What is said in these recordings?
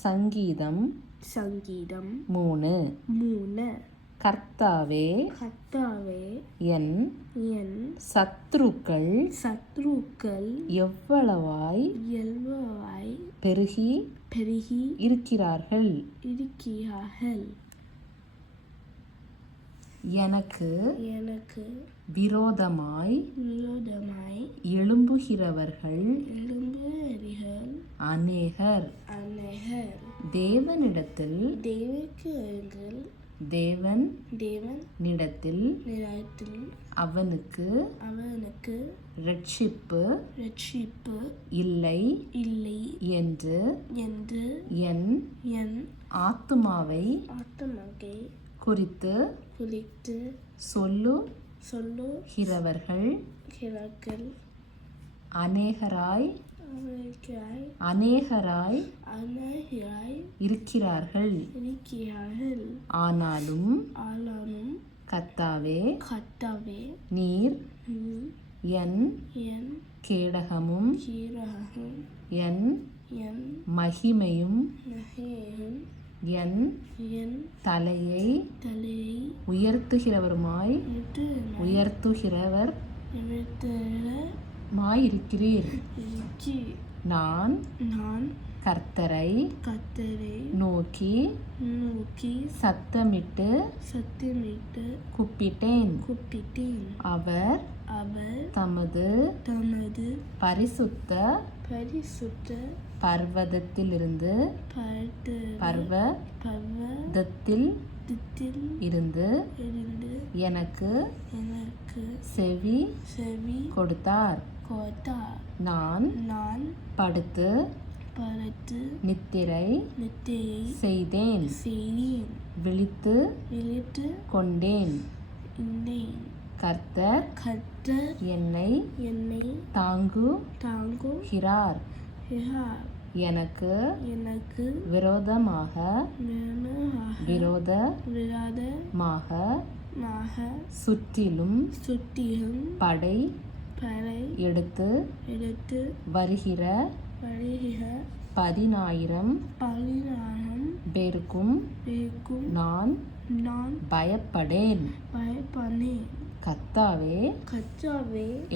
சங்கீதம் சங்கீதம் 3. கர்த்தாவே கர்த்தாவே என் என் சத்துருக்கள் சத்ருக்கள் எவ்வளவாய் எவ்வளவாய் பெருகி பெருகி இருக்கிறார்கள். எனக்கு எனக்கு விரோதமாய் விரோதமாய் எழும்புகிறவர்கள் எழும்புகிறவர்கள் அநேகர். தேவனிடத்தில் தேவன் நிடத்தில் அவனுக்கு இரட்சிப்பு இல்லை என்று என் ஆத்துமாவை குறித்து சொல்லுகிறவர்கள் அநேகராய் இருக்கிறார்கள். ஆனாலும் கர்த்தாவே நீர் என் கேடகமும் என் மகிமையும் என் தலையை உயர்த்துகிறவர்மாயிருக்கிறீர். நான் கர்த்தரை நோக்கி சத்தமிட்டு கூப்பிட்டேன். அவர் தமது பரிசுத்த பர்வதத்தில் இருந்து எனக்கு செவி கொடுத்தார். நான் படுத்து நித்திரை செய்தேன். விழித்து கொண்டேன். கர்த்தர் என்னை தாங்குகிறார். எனக்கு விரோதமாக சுற்றிலும் படை எடுத்து வருகிற 10,000 பேருக்கும் நான் பயப்படேன். கர்த்தாவே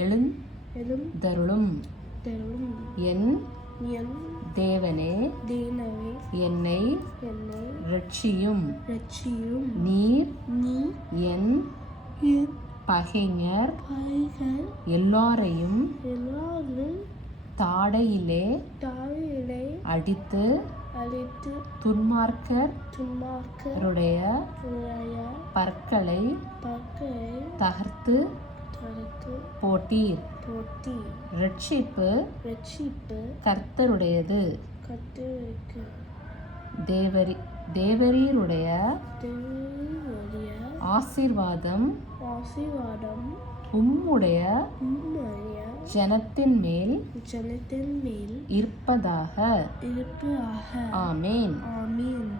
எழுந்தருளும். என் தேவனே என்னை இரட்சியும். நீர் என் பகைஞர் எல்லாரையும் தாடையிலே அடித்து துன்மார்க்கருடைய பற்களை தகர்த்து போட்டீர். இரட்சிப்பு கர்த்தருடையது. தேவரீருடைய ஆசீர்வாதம் உம்முடைய ஜனத்தின் மேல் இருப்பதாக. ஆமென்.